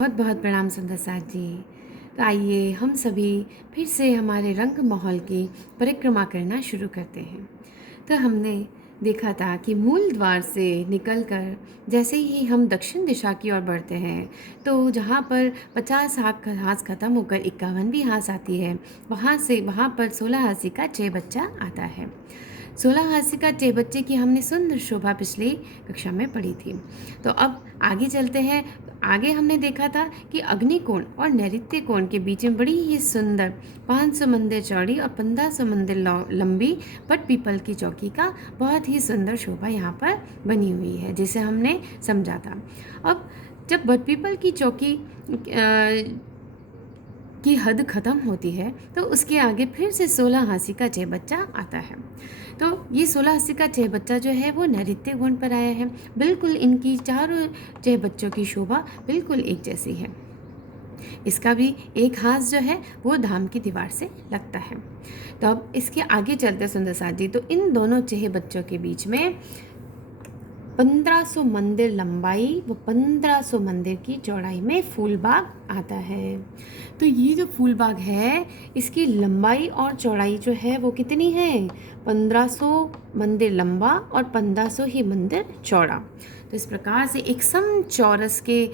बहुत बहुत प्रणाम सुंदर साथ जी। तो आइए हम सभी फिर से हमारे रंग महल की परिक्रमा करना शुरू करते हैं। तो हमने देखा था कि मूल द्वार से निकलकर जैसे ही हम दक्षिण दिशा की ओर बढ़ते हैं तो जहाँ पर 50 हाथ खत्म होकर 51वीं हाथ आती है, वहाँ पर 16 हाथी का 6 बच्चा आता है। 16 हास्य का 6 बच्चे की हमने सुंदर शोभा पिछली कक्षा में पढ़ी थी। तो अब आगे चलते हैं। आगे हमने देखा था कि अग्निकोण और नैऋत्य कोण के बीच में बड़ी ही सुंदर 500 मंदिर चौड़ी और 1500 मंदिर लंबी बट पीपल की चौकी का बहुत ही सुंदर शोभा यहाँ पर बनी हुई है, जिसे हमने समझा था। अब जब बट पीपल की चौकी की हद ख़त्म होती है तो उसके आगे फिर से 16 हाथी का 6 बच्चा आता है। तो ये 16 हाथी का 6 बच्चा जो है वो नैऋत्य कोण पर आया है। बिल्कुल इनकी चारों 6 बच्चों की शोभा बिल्कुल एक जैसी है। इसका भी एक हाथ जो है वो धाम की दीवार से लगता है। तो अब इसके आगे चलते सुंदर साथ जी, तो इन दोनों 6 बच्चों के बीच में 1500 मंदिर लंबाई व 1500 मंदिर की चौड़ाई में फूलबाग आता है। तो ये जो फूलबाग है इसकी लंबाई और चौड़ाई जो है वो कितनी है? 1500 मंदिर लंबा और 1500 ही मंदिर चौड़ा। तो इस प्रकार से एक सम चौरस के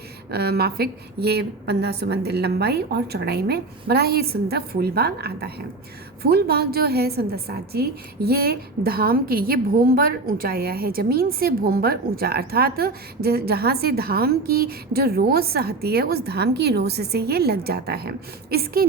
माफिक ये 1500 मंदिर लंबाई और चौड़ाई में बड़ा ही सुंदर फूलबाग आता है। फूलबाग जो है सुंदर साथ जी, ये धाम की ये भोंबर ऊंचाइया है, ज़मीन से भोंबर ऊंचा, अर्थात जहाँ से धाम की जो रोस आती है उस धाम की रोस से ये लग जाता है। इसके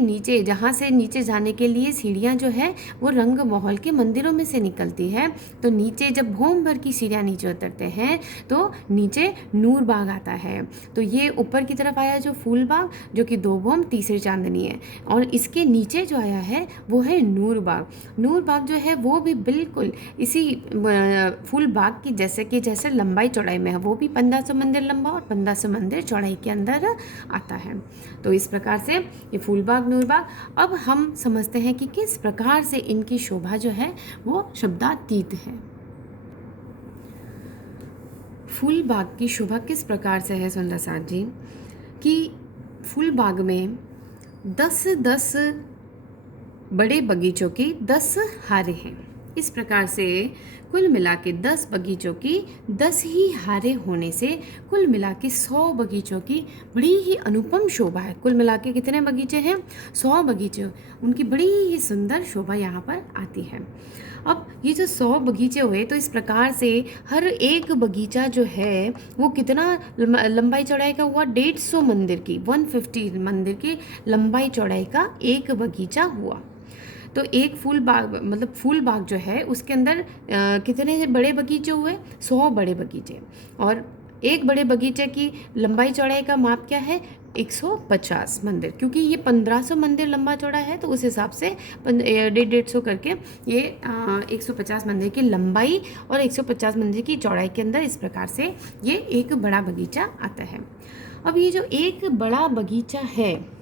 नीचे जहाँ से नीचे जाने के लिए सीढ़ियाँ जो है वो रंग महल के मंदिरों में से निकलती है। तो नीचे जब भोंबर की सीढ़ियाँ नीचे उतरते हैं तो नीचे नूर बाग आता है। तो ये ऊपर की तरफ आया जो फूल बाग, जो कि 2 भोम तीसरी चांदनी है, और इसके नीचे जो आया है वो है नूर बाग। नूर बाग जो है वो भी बिल्कुल इसी फूल बाग की जैसे लंबाई चौड़ाई में है, वो भी 1500 मंदिर लंबा और 1500 मंदिर चौड़ाई के अंदर आता है। तो इस प्रकार से ये फूल बाग नूर बाग। अब हम समझते हैं कि किस प्रकार से इनकी शोभा जो है वो शब्दातीत है। फूल बाग की शोभा किस प्रकार से है सुंदर साथ जी, कि फूल बाग में 10-10 बड़े बगीचों की 10 हारें हैं। इस प्रकार से कुल मिला के 10 बगीचों की 10 ही हारें होने से कुल मिला के 100 बगीचों की बड़ी ही अनुपम शोभा है। कुल मिला के कितने बगीचे हैं? 100 बगीचे, उनकी बड़ी ही सुंदर शोभा यहाँ पर आती है। अब ये जो 100 बगीचे हुए तो इस प्रकार से हर एक बगीचा जो है वो कितना लंबाई चौड़ाई का हुआ? 150 मंदिर की, 150 मंदिर की लंबाई चौड़ाई का एक बगीचा हुआ। तो एक फूल बाग मतलब फूल बाग जो है उसके अंदर कितने बड़े बगीचे हुए? 100 बड़े बगीचे। और एक बड़े बगीचे की लंबाई चौड़ाई का माप क्या है? 150 मंदिर, क्योंकि ये 1500 मंदिर लंबा चौड़ा है तो उस हिसाब से 150 करके ये 150 मंदिर की लंबाई और 150 मंदिर की चौड़ाई के अंदर इस प्रकार से ये एक बड़ा बगीचा आता है। अब ये जो एक बड़ा बगीचा है,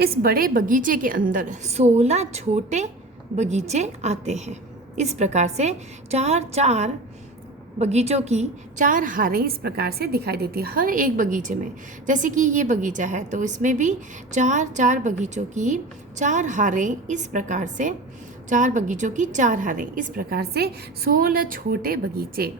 इस बड़े बगीचे के अंदर 16 छोटे बगीचे आते हैं। इस प्रकार से 4-4 बगीचों की 4 हारें इस प्रकार से दिखाई देती है हर एक बगीचे में। जैसे कि ये बगीचा है तो इसमें भी 4-4 बगीचों की 4 हारें इस प्रकार से, 4 बगीचों की 4 हारें इस प्रकार से 16 छोटे बगीचे।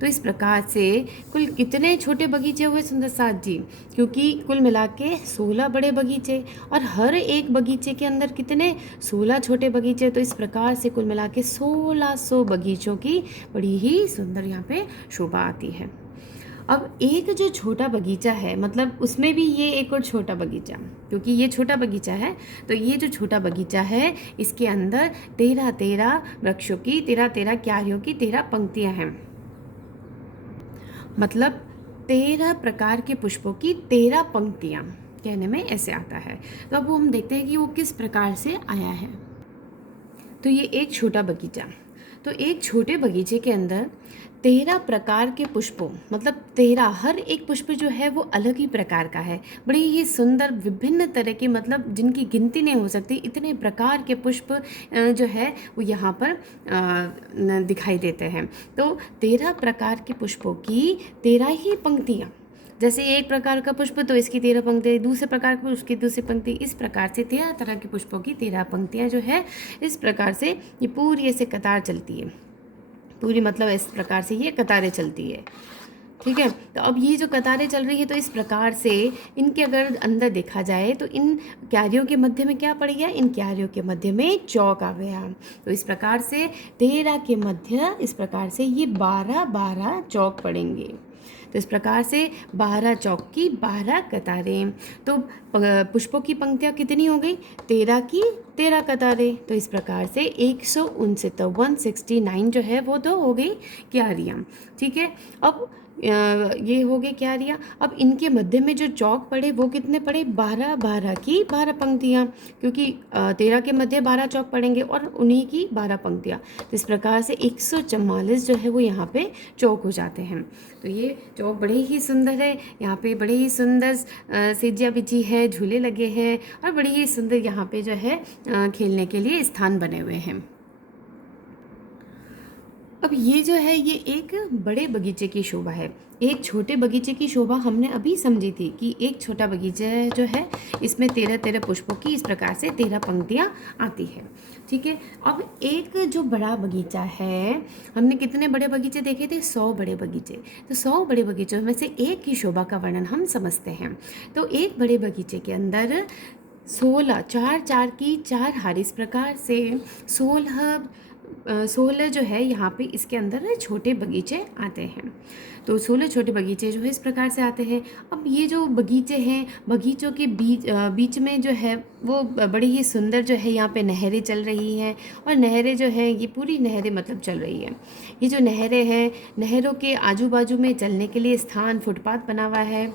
तो इस प्रकार से कुल कितने छोटे बगीचे हुए सुंदर साथ जी? क्योंकि कुल मिला के 16 बड़े बगीचे और हर एक बगीचे के अंदर कितने? 16 छोटे बगीचे। तो इस प्रकार से कुल मिला के 1600 बगीचों की बड़ी ही सुंदर यहाँ पे शोभा आती है। अब एक जो छोटा बगीचा है, मतलब उसमें भी ये एक और छोटा बगीचा, क्योंकि ये छोटा बगीचा है तो ये जो छोटा बगीचा है इसके अंदर 13-13 वृक्षों की, 13-13 क्यारियों की 13 पंक्तियां हैं, मतलब 13 प्रकार के पुष्पों की 13 पंक्तियां, कहने में ऐसे आता है। तो अब वो हम देखते हैं कि वो किस प्रकार से आया है। तो ये एक छोटा बगीचा, तो एक छोटे बगीचे के अंदर 13 प्रकार के पुष्पों, मतलब 13, हर एक पुष्प जो है वो अलग ही प्रकार का है, बड़ी ही सुंदर विभिन्न तरह के, मतलब जिनकी गिनती नहीं हो सकती, इतने प्रकार के पुष्प जो है वो यहाँ पर दिखाई देते हैं। तो 13 प्रकार के पुष्पों की 13 ही पंक्तियाँ, जैसे एक प्रकार का पुष्प तो इसकी 13 पंक्ति, दूसरे प्रकार का उसकी दूसरी पंक्ति, इस प्रकार से 13 तरह के पुष्पों की 13 पंक्तियाँ जो है इस प्रकार से ये पूरी ऐसे कतार चलती है, पूरी मतलब इस प्रकार से ये कतारें चलती है। ठीक है, तो अब ये जो कतारें चल रही है तो इस प्रकार से इनके अगर अंदर देखा जाए तो इन क्यारियों के मध्य में क्या पड़ गया, इन क्यारियों के मध्य में चौक आ गया। तो इस प्रकार से 13 के मध्य इस प्रकार से ये 12 चौक पड़ेंगे। तो इस प्रकार से 12 चौक की 12 कतारें। तो पुष्पों की पंक्तियाँ कितनी हो गई, 13 की 13 कतारें। तो इस प्रकार से 169 जो है वो तो हो गई क्यारियाँ। ठीक है, अब ये हो गए क्यारियाँ। अब इनके मध्य में जो चौक पड़े वो कितने पड़े, 12 की 12 पंक्तियाँ, क्योंकि 13 के मध्य 12 चौक पड़ेंगे और उन्हीं की 12 पंक्तियाँ। तो इस प्रकार से 144 जो है वो यहाँ पे चौक हो जाते हैं। तो ये चौक बड़े ही सुंदर है, यहाँ पे बड़े ही सुंदर सेजिया बिछी है, झूले लगे हैं और बड़ी ही सुंदर यहाँ पे जो है खेलने के लिए स्थान बने हुए हैं। अब ये जो है ये एक बड़े बगीचे की शोभा है। एक छोटे बगीचे की शोभा हमने अभी समझी थी कि एक छोटा बगीचा जो है इसमें 13 पुष्पों की इस प्रकार से 13 पंक्तियाँ आती है। ठीक है, अब एक जो बड़ा बगीचा है, हमने कितने बड़े बगीचे देखे थे, 100 बड़े बगीचे। तो 100 बड़े बगीचों में से एक की शोभा का वर्णन हम समझते हैं। तो एक बड़े बगीचे के अंदर 16 4 की 4 हार, इस प्रकार से 16 जो है यहाँ पे इसके अंदर छोटे बगीचे आते हैं। तो 16 छोटे बगीचे जो है इस प्रकार से आते हैं। अब ये जो बगीचे हैं, बगीचों के बीच में जो है वो बड़ी ही सुंदर जो है यहाँ पे नहरें चल रही हैं। और नहरें जो है ये पूरी नहरें मतलब चल रही है। ये जो नहरें हैं, नहरों के आजू बाजू में चलने के लिए स्थान, फुटपाथ बना हुआ है,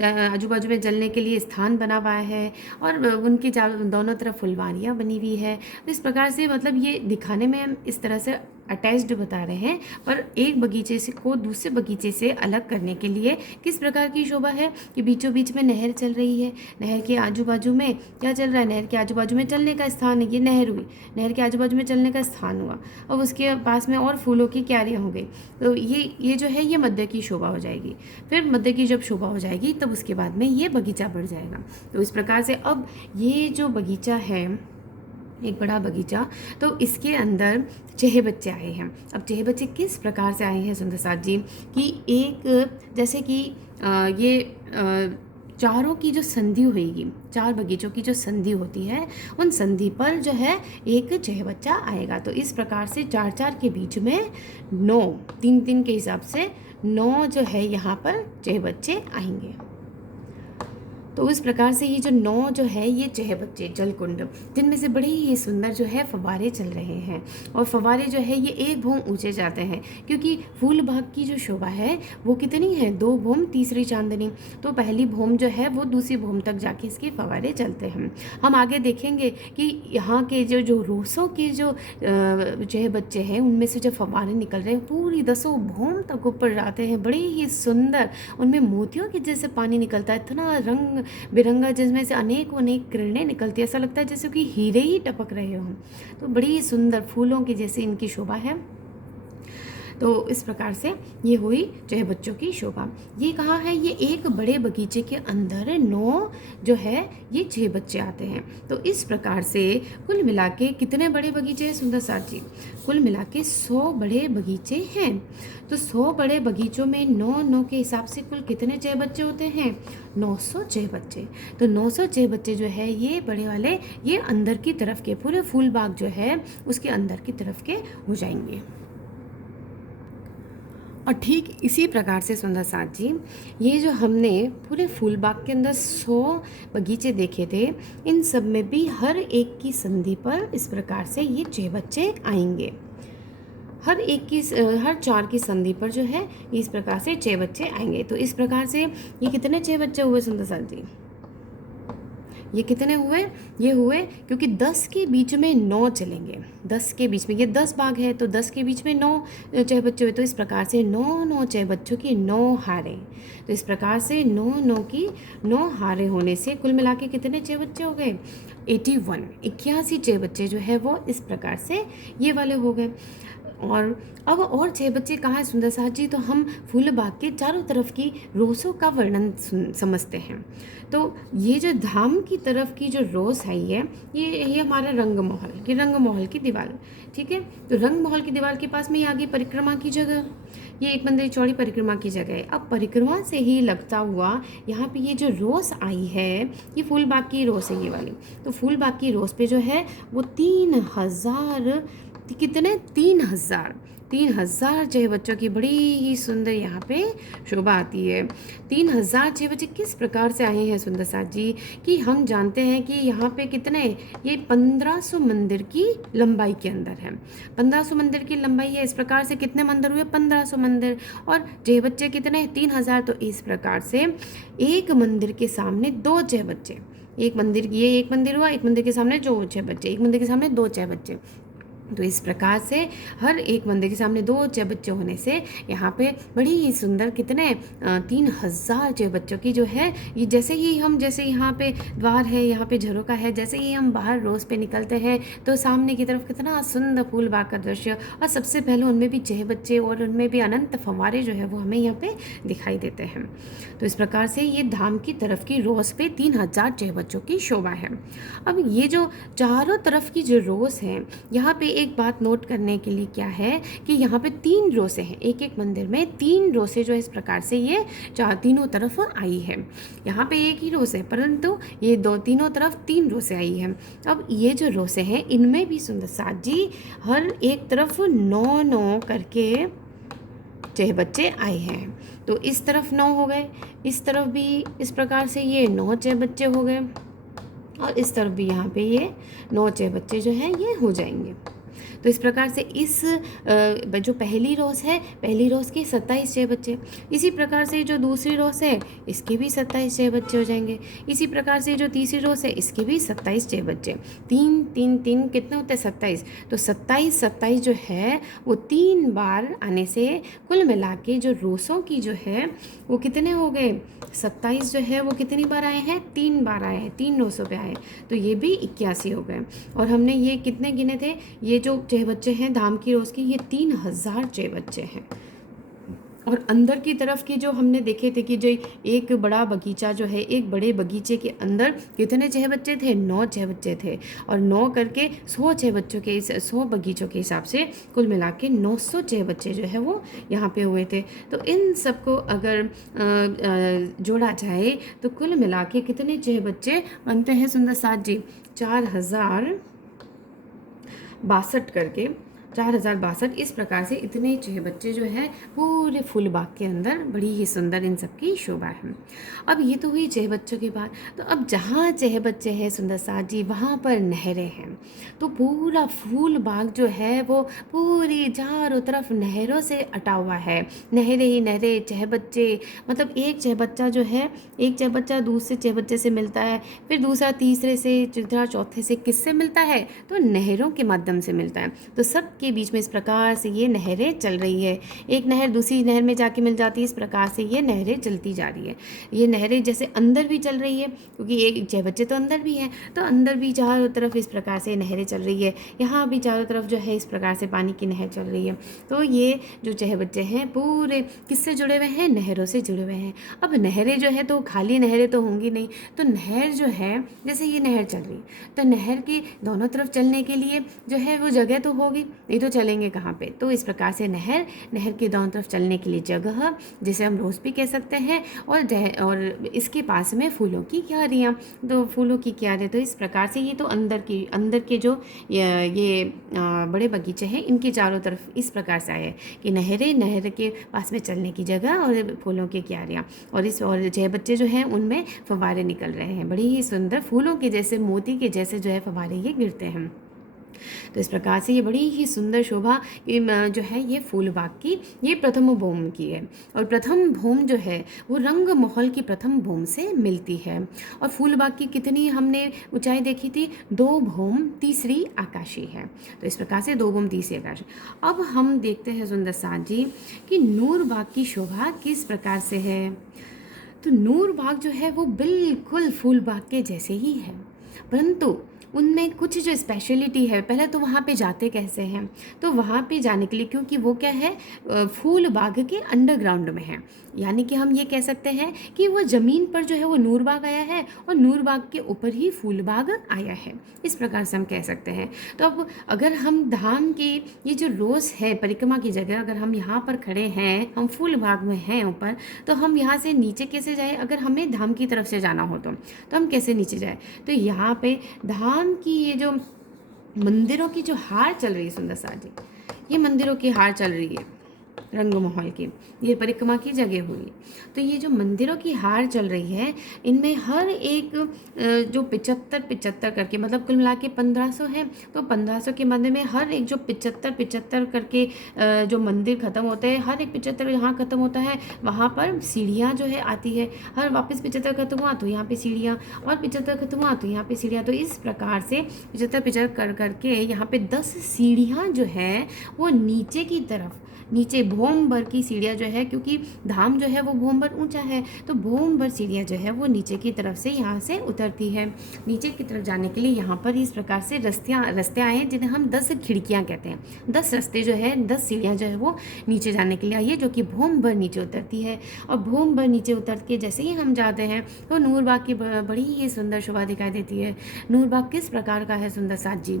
आजू बाजू में चलने के लिए स्थान बना हुआ है और उनकी दोनों तरफ फुलवारियाँ बनी हुई है। इस प्रकार से मतलब ये दिखाने में हम इस तरह से अटैच्ड बता रहे हैं, पर एक बगीचे से को दूसरे बगीचे से अलग करने के लिए किस प्रकार की शोभा है कि बीचों बीच में नहर चल रही है। नहर के आजू बाजू में क्या चल रहा है, नहर के आजू बाजू में चलने का स्थान है, ये नहर हुई, नहर के आजू बाजू में चलने का स्थान हुआ। अब उसके पास में और फूलों की क्यारियाँ हो गई। तो ये जो है ये मध्य की शोभा हो जाएगी। फिर मध्य की जब शोभा हो जाएगी तब उसके बाद में ये बगीचा बढ़ जाएगा। तो इस प्रकार से अब ये जो बगीचा है, एक बड़ा बगीचा, तो इसके अंदर चेहे-बच्चे आए हैं। अब चेहे-बच्चे किस प्रकार से आए हैं सुंदर साथ जी, कि एक जैसे कि ये चारों की जो संधि होगी, 4 बगीचों की जो संधि होती है, उन संधि पर जो है एक चेहे-बच्चा आएगा। तो इस प्रकार से 4 के बीच में 9, 3 के हिसाब से 9 जो है यहाँ पर चेहे-बच्चे आएंगे। तो इस प्रकार से ये जो 9 जो है ये चेहे-बच्चे जलकुंड, जिनमें से बड़े ही सुंदर जो है फव्वारे चल रहे हैं। और फव्वारे जो है ये 1 भौम ऊंचे जाते हैं, क्योंकि फूल बाग की जो शोभा है वो कितनी है, 2 भौम तीसरी चांदनी। तो पहली भौम जो है वो दूसरी भौम तक जाके इसके फव्वारे चलते हैं। हम आगे देखेंगे कि यहाँ के जो रोसों के जो चेहे-बच्चे हैं उनमें से जो फव्वारे निकल रहे हैं पूरी 10 भौम तक ऊपर जाते हैं, बड़े ही सुंदर। उनमें मोतियों के जैसे पानी निकलता है, इतना रंग बिरंगा, जिसमें से अनेक किरणें निकलती है, ऐसा लगता है जैसे कि हीरे ही टपक रहे हों। तो बड़ी ही सुंदर फूलों की जैसे इनकी शोभा है। तो इस प्रकार से ये हुई चेहे-बच्चों की शोभा। ये कहाँ है, ये एक बड़े बगीचे के अंदर 9 जो है ये चेहे-बच्चे आते हैं। तो इस प्रकार से कुल मिला के कितने बड़े बगीचे हैं सुंदर साथ जी, कुल मिला के 100 बड़े बगीचे हैं। तो 100 बड़े बगीचों में 9 के हिसाब से कुल कितने चेहे-बच्चे होते हैं, 900 चेहे-बच्चे। तो 900 चेहे-बच्चे जो है ये बड़े वाले ये अंदर की तरफ के पूरे फूल बाग जो है उसके अंदर की तरफ के हो जाएंगे। और ठीक इसी प्रकार से सुंदर साथ जी, ये जो हमने पूरे फूल बाग के अंदर 100 बगीचे देखे थे, इन सब में भी हर एक की संधि पर इस प्रकार से ये चेहे-बच्चे आएंगे। हर 4 की संधि पर जो है इस प्रकार से चेहे-बच्चे आएंगे। तो इस प्रकार से ये कितने चेहे-बच्चे हुए सुंदर साथ जी, ये कितने हुए, ये हुए क्योंकि 10 के बीच में 9 चलेंगे। 10 के बीच में, ये 10 बाग है तो 10 के बीच में 9 चेहे-बच्चे हुए। तो इस प्रकार से 9 चेहे-बच्चों की 9 हारें। तो इस प्रकार से 9 की 9 हारें होने से कुल मिला के कितने चेहे-बच्चे हो गए, 81 चेहे-बच्चे जो है वो इस प्रकार से ये वाले हो गए। और अब और 6 बच्चे कहाँ हैं सुंदर साथ जी, तो हम फूल बाग के चारों तरफ की रोसों का वर्णन समझते हैं। तो ये जो धाम की तरफ की जो रोस है ये हमारा रंग महल की दीवार, ठीक है। तो रंग महल की दीवार के पास में ये आगे परिक्रमा की जगह, ये एक मंदिर चौड़ी परिक्रमा की जगह है। अब परिक्रमा से ही लगता हुआ यहाँ पे ये जो रोस आई है, ये फूल बाग की रोस है ये वाली। तो फूल बाग की रोस पे जो है वो 3000, कितने 3000 छह बच्चों की बड़ी ही सुंदर यहाँ पे शोभा आती है। 3000 छह बच्चे किस प्रकार से आए हैं सुंदर साथ जी, कि हम जानते हैं कि यहाँ पे कितने, ये 1500 मंदिर की लंबाई के अंदर है। 1500 मंदिर की लंबाई है, इस प्रकार से कितने मंदिर हुए, 1500 मंदिर। और छह बच्चे कितने, 3000। तो इस प्रकार से एक मंदिर के सामने दो छह बच्चे, एक मंदिर, ये एक मंदिर हुआ, एक मंदिर के सामने जो छह बच्चे, एक मंदिर के सामने दो छह बच्चे। तो इस प्रकार से हर एक मंदिर के सामने दो छह बच्चे होने से यहाँ पे बड़ी ही सुंदर कितने 3000 छह बच्चों की जो है ये, जैसे यहाँ पे द्वार है, यहाँ पे झरोका है, जैसे ही हम बाहर रोज पे निकलते हैं तो सामने की तरफ कितना सुंदर फूल बाग का दृश्य, और सबसे पहले उनमें भी छह बच्चे और उनमें भी अनंत फव्वारे जो है वो हमें यहाँ पे दिखाई देते हैं। तो इस प्रकार से ये धाम की तरफ की रोज पे 3000 छह बच्चों की शोभा है। अब ये जो चारों तरफ की जो रोज है, यहाँ पे एक बात नोट करने के लिए क्या है कि यहाँ पे 3 रोसे हैं, एक एक मंदिर में 3 रोसे जो है इस प्रकार से ये तीनों तरफ आई है। यहाँ पे एक ही रोस है परंतु ये तीनों तरफ 3 रोसे आई है। अब ये जो रोसे हैं इनमें भी सुंदर साथ जी हर एक तरफ 9 करके 6 बच्चे आए हैं। तो इस तरफ 9 हो गए, इस तरफ भी इस प्रकार से ये 9 6 बच्चे हो गए, और इस तरफ भी यहाँ पे ये 9 6 बच्चे जो हैं ये हो जाएंगे। तो इस प्रकार से इस जो पहली रोस है, पहली रोस के 27 छः बच्चे, इसी प्रकार से जो दूसरी रोस है इसके भी 27 छः बच्चे हो जाएंगे, इसी प्रकार से जो तीसरी रोस है इसके भी 27 छः बच्चे, 3 3 3 कितने होते हैं 27। तो 27 जो है वो 3 बार आने से कुल मिला के जो रोसों की जो है वो कितने हो गए, 27 जो है वो कितनी बार आए हैं, 3 बार आए हैं, 3 रोसों पे आए, तो ये भी 81 हो गए। और हमने ये कितने गिने थे, ये जो छः बच्चे हैं धाम की रोज़ की, ये 3000 छः बच्चे हैं। और अंदर की तरफ की जो हमने देखे थे कि जो एक बड़ा बगीचा जो है, एक बड़े बगीचे के अंदर कितने छः बच्चे थे, 9 छः बच्चे थे, और 9 करके 100 छः बच्चों के 100 बगीचों के हिसाब से कुल मिला के 900 छः बच्चे जो है वो यहाँ पे हुए थे। तो इन सबको अगर जोड़ा जाए तो कुल मिला के कितने छः बच्चे बनते हैं सुंदर साथ जी, 4062 करके 4062, इस प्रकार से इतने छः बच्चे जो है पूरे फूल बाग के अंदर बड़ी ही सुंदर इन सबकी शोभा है। अब ये तो हुई छः बच्चों की बात। तो अब जहाँ छः बच्चे हैं सुंदर साथ जी वहाँ पर नहरें हैं, तो पूरा फूल बाग जो है वो पूरी चारों तरफ नहरों से अटा हुआ है, नहरें ही नहरें, छः बच्चे, मतलब एक छः बच्चा जो है, एक छः बच्चा दूसरे छः बच्चे से मिलता है, फिर दूसरा तीसरे से, तीसरा चौथे से, किससे मिलता है, तो नहरों के माध्यम से मिलता है। तो सब के बीच में इस प्रकार से ये नहरें चल रही है, एक नहर दूसरी नहर में जाके मिल जाती है, इस प्रकार से ये नहरें चलती जा रही है। ये नहरें जैसे अंदर भी चल रही है क्योंकि एक छः बच्चे तो अंदर भी हैं, तो अंदर भी चारों तरफ इस प्रकार से नहरें चल रही है, यहाँ भी चारों तरफ जो है इस प्रकार से पानी की नहर चल रही है। तो ये जो छः बच्चे हैं पूरे किससे जुड़े हुए हैं, नहरों से जुड़े हुए हैं। अब नहरें जो है तो खाली नहरें तो होंगी नहीं, तो नहर जो है जैसे ये नहर चल रही, तो नहर के दोनों तरफ चलने के लिए जो है वो जगह तो होगी, नहीं तो चलेंगे कहाँ पे। तो इस प्रकार से नहर के दोनों तरफ चलने के लिए जगह, जिसे हम रोज भी कह सकते हैं, और इसके पास में फूलों की क्यारियाँ, तो फूलों की क्यारियाँ, तो इस प्रकार से ये तो अंदर के जो ये बड़े बगीचे हैं इनके चारों तरफ इस प्रकार से आए हैं कि नहर के पास में चलने की जगह और फूलों की क्यारियाँ, और छह बच्चे जो हैं उनमें फव्वारे निकल रहे हैं, बड़ी ही सुंदर फूलों के जैसे, मोती के जैसे जो है फव्वारे ये गिरते हैं। तो इस प्रकार से ये बड़ी ही सुंदर शोभा जो है ये फूल बाग की ये प्रथम भूम की है, और प्रथम भूम जो है वो रंग महल की प्रथम भूम से मिलती है। और फूल बाग की कितनी हमने ऊंचाई देखी थी, 2 भूम तीसरी आकाशी है। तो इस प्रकार से 2 भूम तीसरी आकाशी। अब हम देखते हैं सुंदर साथ जी कि नूर बाग की शोभा किस प्रकार से है। तो नूर बाग जो है वो बिल्कुल फूल बाग के जैसे ही है, परंतु उनमें कुछ जो स्पेशलिटी है, पहले तो वहाँ पे जाते कैसे हैं, तो वहाँ पे जाने के लिए, क्योंकि वो क्या है, फूल बाग के अंडरग्राउंड में है, यानी कि हम ये कह सकते हैं कि वो ज़मीन पर जो है वो नूर बाग आया है और नूर बाग के ऊपर ही फूल बाग आया है, इस प्रकार से हम कह सकते हैं। तो अब अगर हम धाम की ये जो रोज़ है परिक्रमा की जगह, अगर हम यहाँ पर खड़े हैं, हम फूल बाग में हैं ऊपर, तो हम यहाँ से नीचे कैसे जाए, अगर हमें धाम की तरफ से जाना हो तो हम कैसे नीचे जाए। तो यहाँ पे धाम की ये जो मंदिरों की जो हार चल रही है सुंदर सा जी, ये मंदिरों की हार चल रही है रंग महल की, ये परिक्रमा की जगह हुई। तो ये जो मंदिरों की हार चल रही है, इनमें हर एक जो 75 करके, मतलब कुल मिला के 1500 है, तो 1500 के मंदिर में हर एक जो 75 करके जो मंदिर ख़त्म होते हैं, हर एक 75 यहाँ ख़त्म होता है, वहाँ पर सीढ़ियाँ जो है आती है, हर वापस 75 खत्म हुआ तो यहाँ पे सीढ़ियाँ, और 75 खत्म हुआ तो यहाँ पे सीढ़ियाँ। तो इस प्रकार से 75 कर करके यहाँ पे 10 सीढ़ियाँ जो है वो नीचे की तरफ, नीचे भोम भर की सीढ़ियाँ जो है, क्योंकि धाम जो है वो भोम भर ऊंचा है, तो भोम भर सीढ़ियाँ जो है वो नीचे की तरफ से यहाँ से उतरती है। नीचे की तरफ जाने के लिए यहाँ पर इस प्रकार से रास्ते आए हैं, जिन्हें हम 10 खिड़कियाँ कहते हैं। 10 रास्ते जो है, 10 सीढ़ियाँ जो है वो नीचे जाने के लिए आई है, जो कि भोम भर नीचे उतरती है। और भोम भर नीचे उतर के जैसे ही हम जाते हैं तो नूरबाग की बड़ी ही सुंदर शोभा दिखाई देती है। नूरबाग किस प्रकार का है सुंदर साथ जी?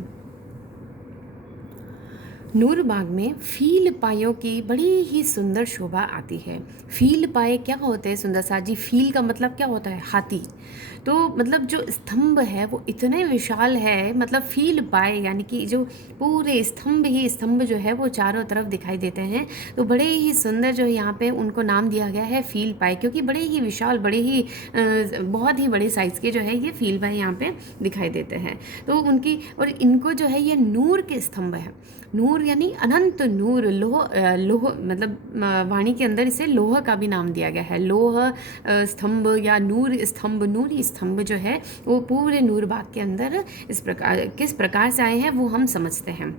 नूरबाग में फील पायों की बड़ी ही सुंदर शोभा आती है। फील पाए क्या होते हैं सुंदर साथ जी? फील का मतलब क्या होता है? हाथी। तो मतलब जो स्तंभ है वो इतने विशाल है, मतलब फील पाए यानी कि जो पूरे स्तंभ ही स्तंभ जो है वो चारों तरफ दिखाई देते हैं। तो बड़े ही सुंदर जो यहाँ पे उनको नाम दिया गया है फील पाए, क्योंकि बड़े ही विशाल, बड़े ही बहुत ही बड़े साइज़ के जो है ये फील पाए यहाँ पे दिखाई देते हैं। तो उनकी, और इनको जो है ये नूर के स्तंभ है। नूर यानी अनंत नूर, लोह मतलब वाणी के अंदर इसे लोह का भी नाम दिया गया है। लोह स्तंभ या नूर स्तंभ, नूरी स्तंभ जो है वो पूरे नूर बाग के अंदर इस प्रकार, किस प्रकार से आए हैं वो हम समझते हैं।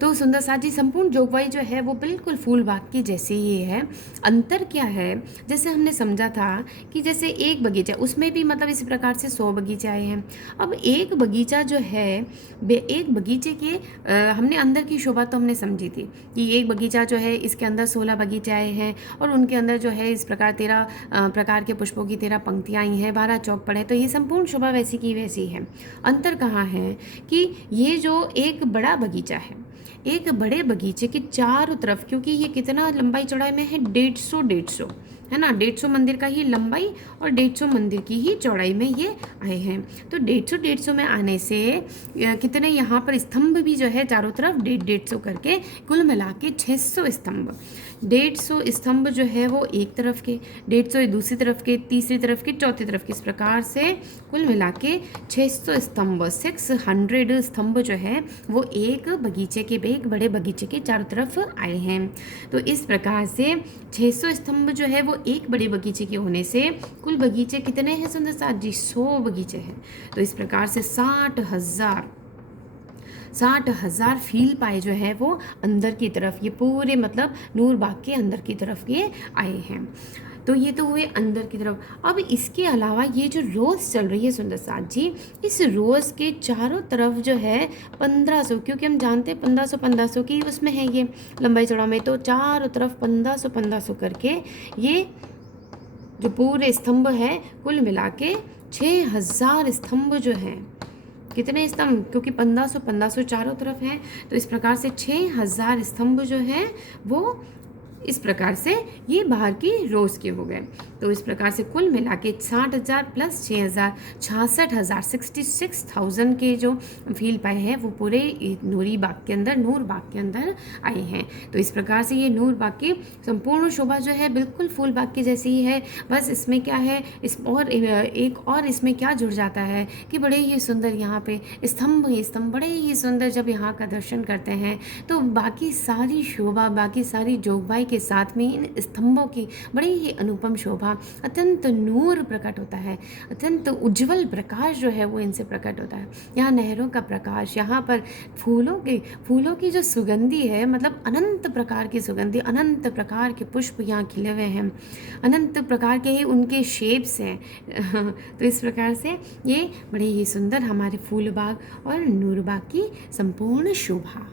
तो सुंदर साथ जी, संपूर्ण जोगवाई जो है वो बिल्कुल फूल बाग की जैसी ही है। अंतर क्या है, जैसे हमने समझा था कि जैसे एक बगीचा, उसमें भी मतलब इसी प्रकार से 100 बगीचे आए हैं। अब एक बगीचा जो है, एक बगीचे के हमने अंदर की शोभा तो हमने समझी थी कि एक बगीचा जो है इसके अंदर 16 बगीचे आए हैं, और उनके अंदर जो है इस प्रकार 13 प्रकार के पुष्पों की 13 पंक्तियाँ आई हैं, 12 चौक पड़े, तो ये संपूर्ण शोभा वैसी की वैसी है। अंतर कहाँ है कि ये जो एक बड़ा बगीचा है, एक बड़े बगीचे के चारों तरफ, क्योंकि ये कितना लंबाई चौड़ाई में है, 150 है ना, 150 मंदिर का ही लंबाई और 150 मंदिर की ही चौड़ाई में ये आए हैं। तो 150 में आने से कितने यहाँ पर स्तंभ भी जो है चारों तरफ 150 करके, कुल मिला के 600 स्तंभ। 150 स्तंभ जो है वो एक तरफ के, 150 दूसरी तरफ के, तीसरी तरफ के, चौथी तरफ के, इस प्रकार से कुल मिला के 600 स्तंभ, 600 स्तंभ जो है वो एक बगीचे के, एक बड़े बगीचे के चारों तरफ आए हैं। तो इस प्रकार से 600 स्तंभ जो है वो एक बड़े बगीचे के होने से कुल बगीचे कितने हैं सुंदर साथ जी? 100 बगीचे हैं। तो इस प्रकार से 60,000 फील पाए जो है वो अंदर की तरफ, ये पूरे मतलब नूर बाग के अंदर की तरफ ये आए हैं। तो ये तो हुए अंदर की तरफ। अब इसके अलावा ये जो रोज़ चल रही है सुंदर साथ जी, इस रोज़ के चारों तरफ जो है 1500, क्योंकि हम जानते हैं 1500 की उसमें है ये लंबाई चौड़ा में, तो चारों तरफ 1500 करके ये जो पूरे स्तंभ है कुल मिला के 6000 स्तंभ जो हैं। कितने स्तंभ? क्योंकि 1500 चारों तरफ हैं, तो इस प्रकार से 6000 स्तंभ जो हैं वो इस प्रकार से ये बाहर की रोज़ के हो गए। तो इस प्रकार से कुल मिला के 60,000 प्लस 6,000, 66,000, 66,000 के जो फील पाए हैं वो पूरे नूर बाग के अंदर आए हैं। तो इस प्रकार से ये नूर बाग की संपूर्ण शोभा जो है बिल्कुल फूल बाग की जैसी ही है। बस इसमें क्या है, इस और एक और इसमें क्या जुड़ जाता है कि बड़े ही सुंदर यहाँ पे स्तंभ बड़े ही सुंदर, जब यहाँ का दर्शन करते हैं तो बाकी सारी शोभा, बाकी सारी जोगबाई के साथ में इन स्तंभों की बड़ी ही अनुपम शोभा, अत्यंत नूर प्रकट होता है, अत्यंत उज्जवल प्रकाश जो है वो इनसे प्रकट होता है। यहाँ नहरों का प्रकाश, यहाँ पर फूलों की जो सुगंधी है, मतलब अनंत प्रकार की सुगंधी, अनंत प्रकार के पुष्प यहाँ खिले हुए हैं, अनंत प्रकार के ही उनके शेप्स हैं। तो इस प्रकार से ये बड़ी ही सुंदर हमारे फूल बाग और नूर बाग की संपूर्ण शोभा।